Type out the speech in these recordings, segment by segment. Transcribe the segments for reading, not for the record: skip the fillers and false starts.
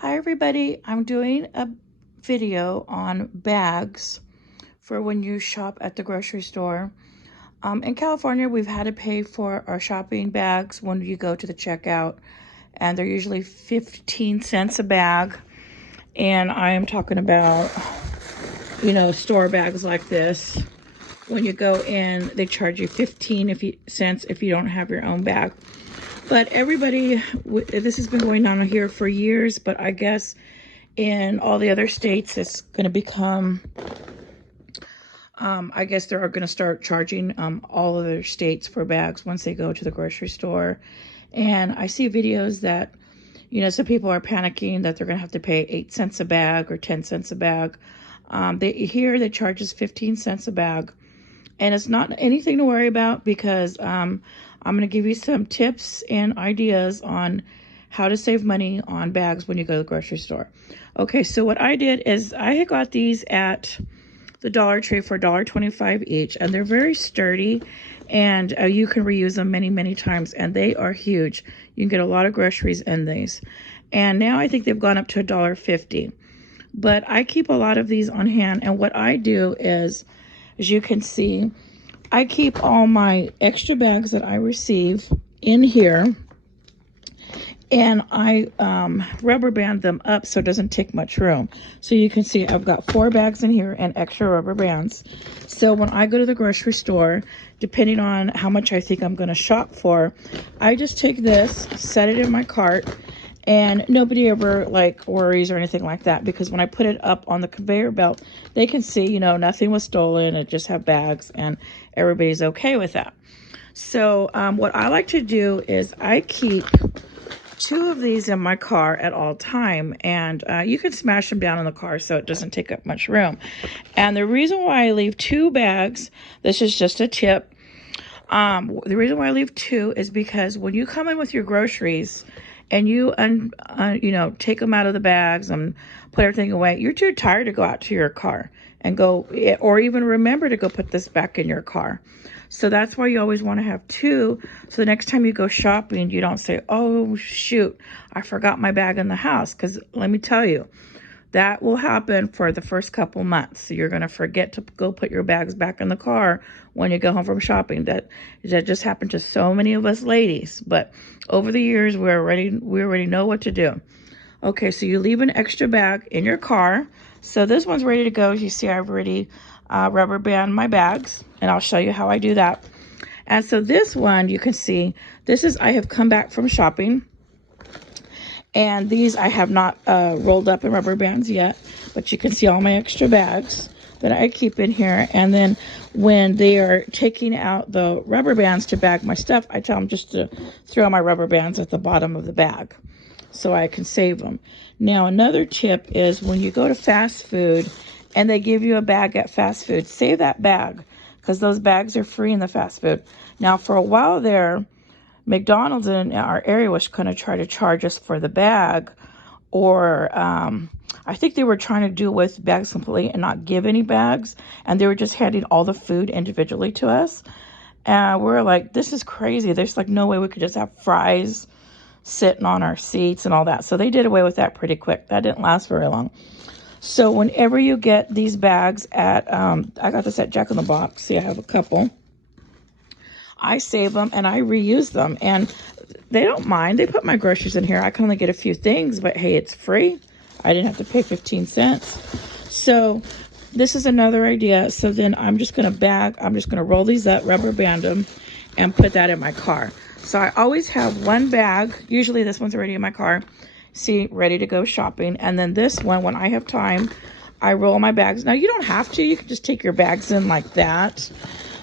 Hi everybody, I'm doing a video on bags for when you shop at the grocery store. In California, we've had to pay for our shopping bags when you go to the checkout, and they're usually 15 cents a bag. And I am talking about, store bags like this. When you go in, they charge you 15 cents if you don't have your own bag. But everybody, this has been going on here for years, but I guess in all the other states, it's going to become, I guess they're going to start charging all other states for bags once they go to the grocery store. And I see videos that, some people are panicking that they're going to have to pay 8 cents a bag or 10 cents a bag. They charge us 15 cents a bag. And it's not anything to worry about because I'm going to give you some tips and ideas on how to save money on bags when you go to the grocery store. Okay, so what I did is I got these at the Dollar Tree for $1.25 each, and they're very sturdy, and you can reuse them many, many times, and they are huge. You can get a lot of groceries in these. And now I think they've gone up to $1.50. But I keep a lot of these on hand, and what I do is, as you can see, I keep all my extra bags that I receive in here, and I rubber band them up so it doesn't take much room. So you can see I've got 4 bags in here and extra rubber bands. So when I go to the grocery store, depending on how much I think I'm going to shop for, I just take this, set it in my cart, and nobody ever worries or anything like that, because when I put it up on the conveyor belt, they can see, nothing was stolen. It just have bags, and everybody's okay with that. So what I like to do is I keep 2 of these in my car at all time, and you can smash them down in the car so it doesn't take up much room. And the reason why I leave 2 bags, this is just a tip. The reason why I leave 2 is because when you come in with your groceries and you take them out of the bags and put everything away, you're too tired to go out to your car and go, or even remember to go put this back in your car. So that's why you always want to have 2. So the next time you go shopping, you don't say, oh shoot, I forgot my bag in the house. Because let me tell you, that will happen for the first couple months. So you're going to forget to go put your bags back in the car when you go home from shopping. That just happened to so many of us ladies. But over the years, we already know what to do. Okay, so you leave an extra bag in your car. So this one's ready to go. As you see, I've already rubber band my bags, and I'll show you how I do that. And so this one, you can see, I have come back from shopping. And these I have not rolled up in rubber bands yet, but you can see all my extra bags that I keep in here. And then when they are taking out the rubber bands to bag my stuff, I tell them just to throw my rubber bands at the bottom of the bag so I can save them. Now, another tip is when you go to fast food and they give you a bag at fast food, save that bag, because those bags are free in the fast food. Now, for a while there, McDonald's in our area was going to try to charge us for the bag, or I think they were trying to do with bags completely and not give any bags, and they were just handing all the food individually to us. And we're like, this is crazy. There's no way we could just have fries sitting on our seats and all that. So they did away with that pretty quick. That didn't last very long. So whenever you get these bags at, I got this at Jack in the Box. See, I have a couple. I save them and I reuse them, and they don't mind. They put my groceries in here. I can only get a few things, but hey, it's free. I didn't have to pay 15 cents. So this is another idea. So then I'm just going to roll these up, rubber band them, and put that in my car. So I always have one bag. Usually this one's already in my car. See, ready to go shopping. And then this one, when I have time, I roll my bags. Now, you don't have to. You can just take your bags in like that.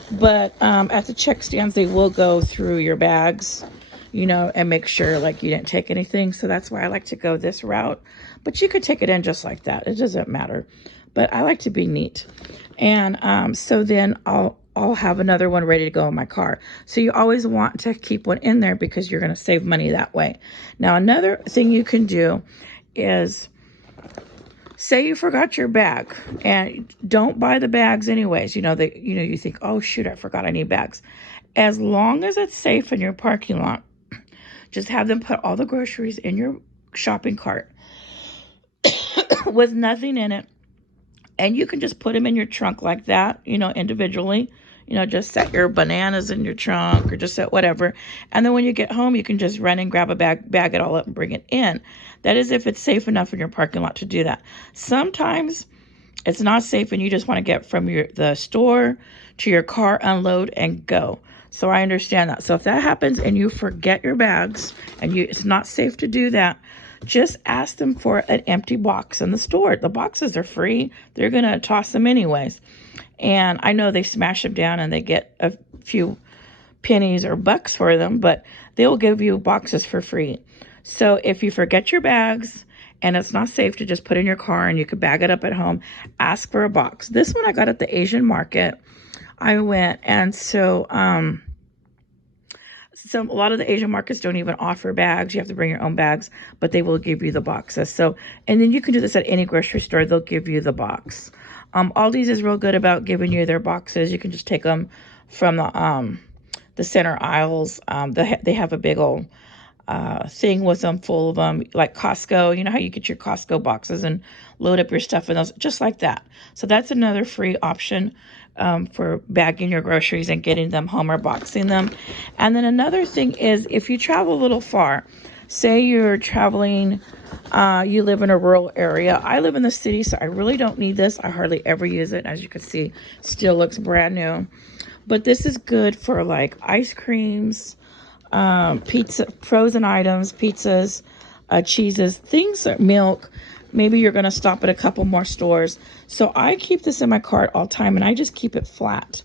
But at the check stands, they will go through your bags, and make sure you didn't take anything. So that's why I like to go this route. But you could take it in just like that. It doesn't matter. But I like to be neat. And so then I'll have another one ready to go in my car. So you always want to keep one in there because you're going to save money that way. Now, another thing you can do is, say you forgot your bag, and don't buy the bags anyways. You think, oh shoot, I forgot I need bags. As long as it's safe in your parking lot, just have them put all the groceries in your shopping cart. with nothing in it. And you can just put them in your trunk like that, individually. Just set your bananas in your trunk or just set whatever. And then when you get home, you can just run and grab a bag it all up and bring it in. That is if it's safe enough in your parking lot to do that. Sometimes it's not safe and you just want to get from the store to your car, unload, and go. So I understand that. So if that happens and you forget your bags and it's not safe to do that, just ask them for an empty box in the store. The boxes are free. They're going to toss them anyways. And I know they smash them down and they get a few pennies or bucks for them, but they'll give you boxes for free. So if you forget your bags and it's not safe to just put in your car and you could bag it up at home, ask for a box. This one I got at the Asian market. I went, and so a lot of the Asian markets don't even offer bags. You have to bring your own bags, but they will give you the boxes. So, and then you can do this at any grocery store. They'll give you the box. Aldi's is real good about giving you their boxes. You can just take them from the center aisles. They have a big old thing with them full of them, like Costco. You know how you get your Costco boxes and load up your stuff in those, just like that. So that's another free option for bagging your groceries and getting them home or boxing them. And then another thing is, if you travel a little far, say you're traveling, you live in a rural area. I live in the city, so I really don't need this. I hardly ever use it. As you can see, still looks brand new. But this is good for like ice creams, pizza, frozen items, pizzas, cheeses, things like milk. Maybe you're going to stop at a couple more stores. So I keep this in my cart all the time, and I just keep it flat.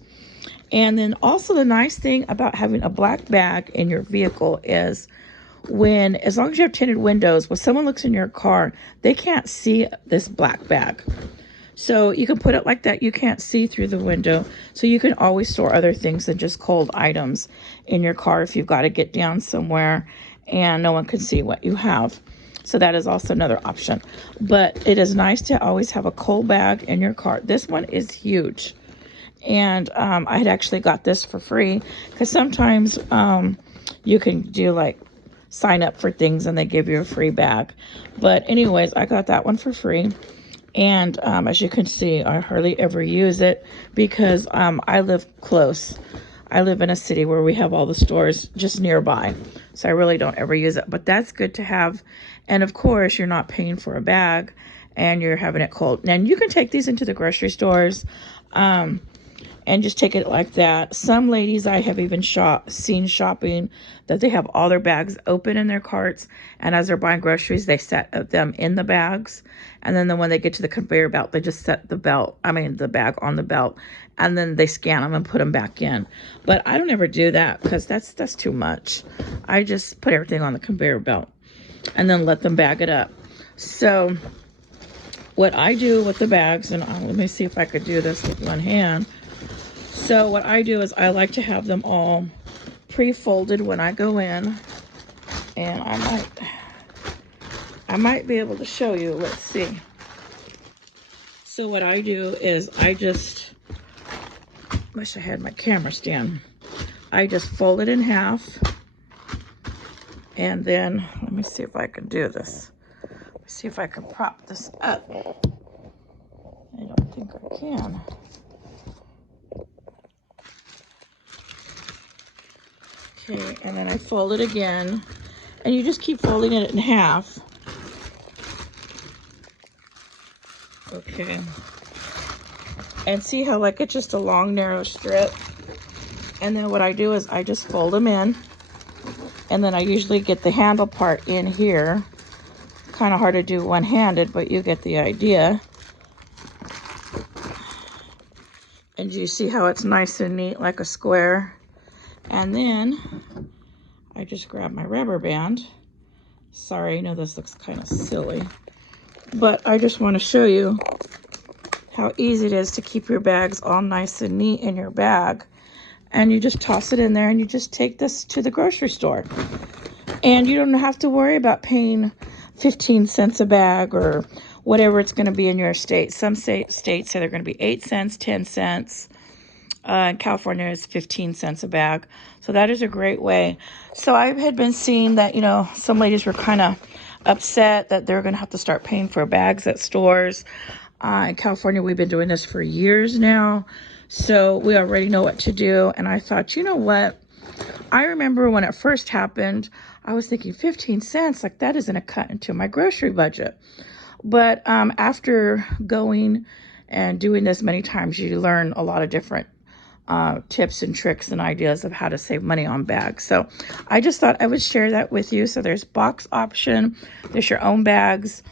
And then also the nice thing about having a black bag in your vehicle is as long as you have tinted windows, when someone looks in your car, they can't see this black bag. So you can put it like that. You can't see through the window. So you can always store other things than just cold items in your car if you've got to get down somewhere and no one can see what you have. So that is also another option. But it is nice to always have a cold bag in your car. This one is huge. And I had actually got this for free because sometimes you can do like sign up for things and they give you a free bag. But anyways, I got that one for free. And as you can see, I hardly ever use it because I live close. I live in a city where we have all the stores just nearby. So I really don't ever use it. But that's good to have. And of course, you're not paying for a bag and you're having it cold. And you can take these into the grocery stores and just take it like that. Some ladies I have even seen shopping that they have all their bags open in their carts, and as they're buying groceries, they set them in the bags, and then when they get to the conveyor belt, they just set the bag on the belt, and then they scan them and put them back in. But I don't ever do that because that's too much. I just put everything on the conveyor belt and then let them bag it up. So what I do with the bags, and let me see if I could do this with one hand. So what I do is I like to have them all pre-folded when I go in, and I might be able to show you. Let's see. So what I do is wish I had my camera stand. I just fold it in half, and then let me see if I can do this. Let's see if I can prop this up. I don't think I can. Okay, and then I fold it again, and you just keep folding it in half. Okay, and see how like it's just a long narrow strip. And then what I do is I just fold them in, and then I usually get the handle part in here. Kind of hard to do one-handed, but you get the idea. And you see how it's nice and neat like a square. And then I just grab my rubber band. Sorry, I know this looks kind of silly, but I just want to show you how easy it is to keep your bags all nice and neat in your bag. And you just toss it in there and you just take this to the grocery store. And you don't have to worry about paying 15 cents a bag or whatever it's going to be in your state. Some states say they're going to be 8 cents, 10 cents. In California, it's 15 cents a bag. So that is a great way. So I had been seeing that, some ladies were kind of upset that they're going to have to start paying for bags at stores. In California, we've been doing this for years now, so we already know what to do. And I thought, you know what? I remember when it first happened, I was thinking 15 cents, like that isn't a cut into my grocery budget. But after going and doing this many times, you learn a lot of different tips and tricks and ideas of how to save money on bags. So I just thought I would share that with you. So there's box option, there's your own bags.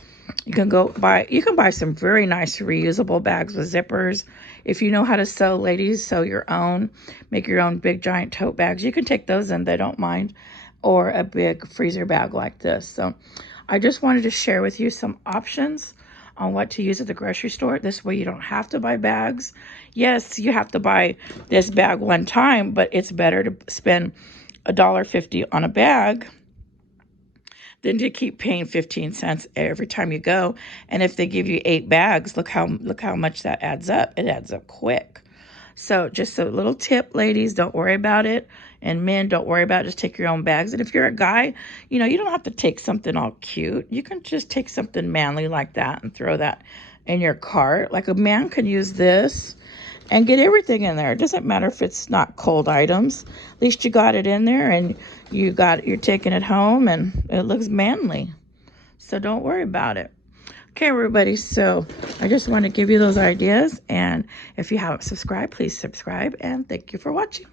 You can buy some very nice reusable bags with zippers. If you know how to sew, ladies, sew your own, make your own big giant tote bags. You can take those in, they don't mind, or a big freezer bag like this. So I just wanted to share with you some options on what to use at the grocery store. This way you don't have to buy bags. Yes, you have to buy this bag one time, but it's better to spend $1.50 on a bag than to keep paying 15 cents every time you go. And if they give you 8 bags, look how much that adds up. It adds up quick. So just a little tip, ladies, don't worry about it. And men, don't worry about it. Just take your own bags. And if you're a guy, you don't have to take something all cute. You can just take something manly like that and throw that in your cart. Like a man can use this and get everything in there. It doesn't matter if it's not cold items. At least you got it in there and you're taking it home and it looks manly. So don't worry about it. Okay, everybody, so I just want to give you those ideas, and if you haven't subscribed, please subscribe, and thank you for watching.